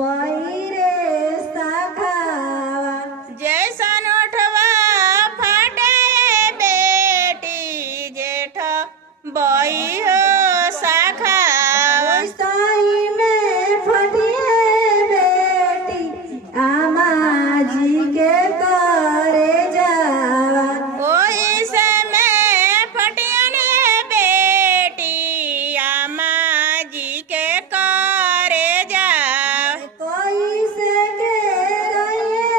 बहिरे शाखावा जैसन उठवा फाटे बेटी जेठ बही हो शाखावा साई में फटिए बेटी आमा जी के करे जावा कोई से में फटियन बेटी आमा जी के करे जा कोई से के रहिए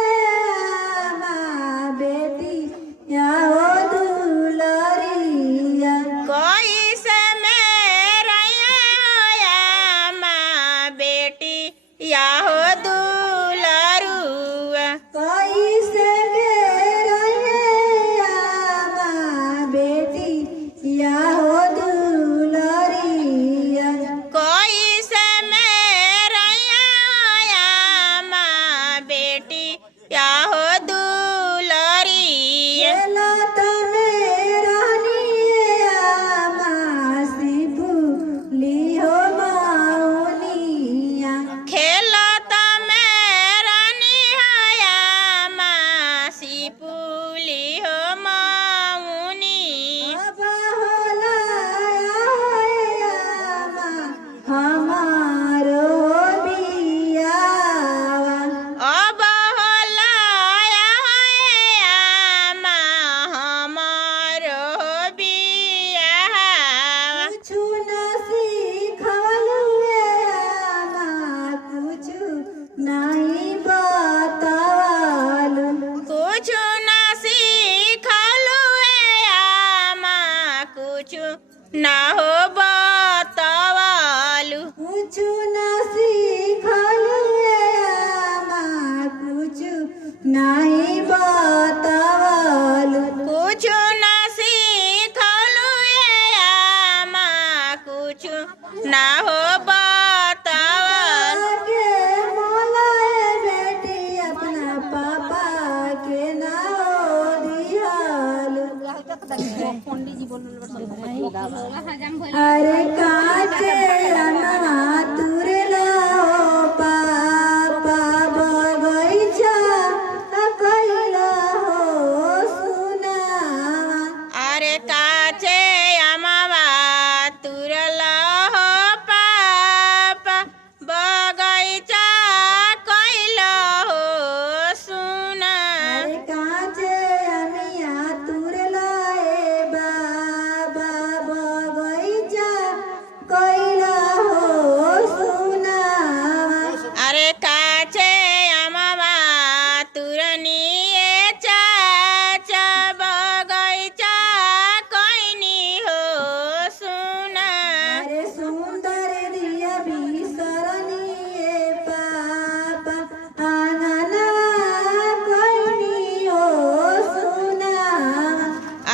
आमा बेटी या हो दुलरिया कोई से में रैया माँ बेटी या हो दुलरुआ कोई से के रहिए आमा बेटी या हो दुलरिया कोई से में रैया माँ बेटी या हो दुलरिया लत में रहनी आमा सिपुली हो माउनिया खेलत में रानी हया मासी पुली हो माउनी अब होला आमा हमारो बियावा अब होला हया माँ हमारो बियाह कुछु न सिखवलु आमा कुछु नहीं बतावलु कुछ ना सीखलु आमा कुछ ना हो बतावलु कुछु न सिखलु आमा कुछु नहीं बतावलु कुछ ना सीखलु आमा कुछ ना हो बतावल के मोलाए बेटी अपना पापा के नाम दियालु अरे काचे अनवा तुरला हो पापा बगैचा कैला हो सुनावा अरे काचे अमावा तुरला हो पापा बगैचा कैला हो सुना अरे काचे अमिया तुरलाए बाबा बगैचा कैला हो सुनावा अरे काचे अमावा तुरनी चाचा बगैचा कैनी हो सुना अरे सुंदर दिया बिसरनिए पापा आंगना कोई हो सुना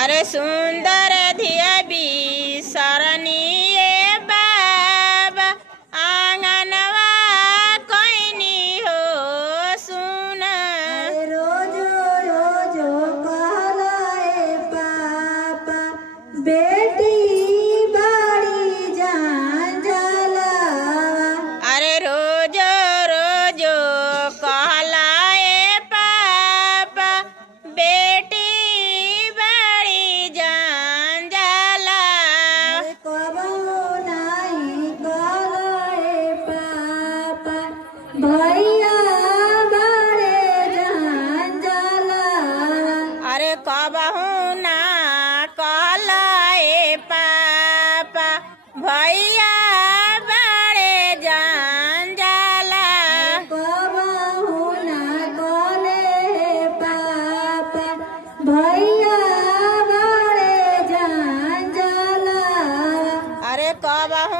अरे सुंदर धिया बिसरनिए बाबा आंगनवा कैनी हो सुना अरे रोजो रोजो कहलाए पापा बेटी बड़ी जान जाला अरे रोजो रोजो कहलाए पापा बेटी बड़ी जान जाला कबहू नहीं कहलाए पापा भैया बड़े जान जाला अरे कबहू ना कहलाए पापा भैया बड़े जान जाला कबहू ना कहले पापा भैया बड़े जान जाला अरे कबहू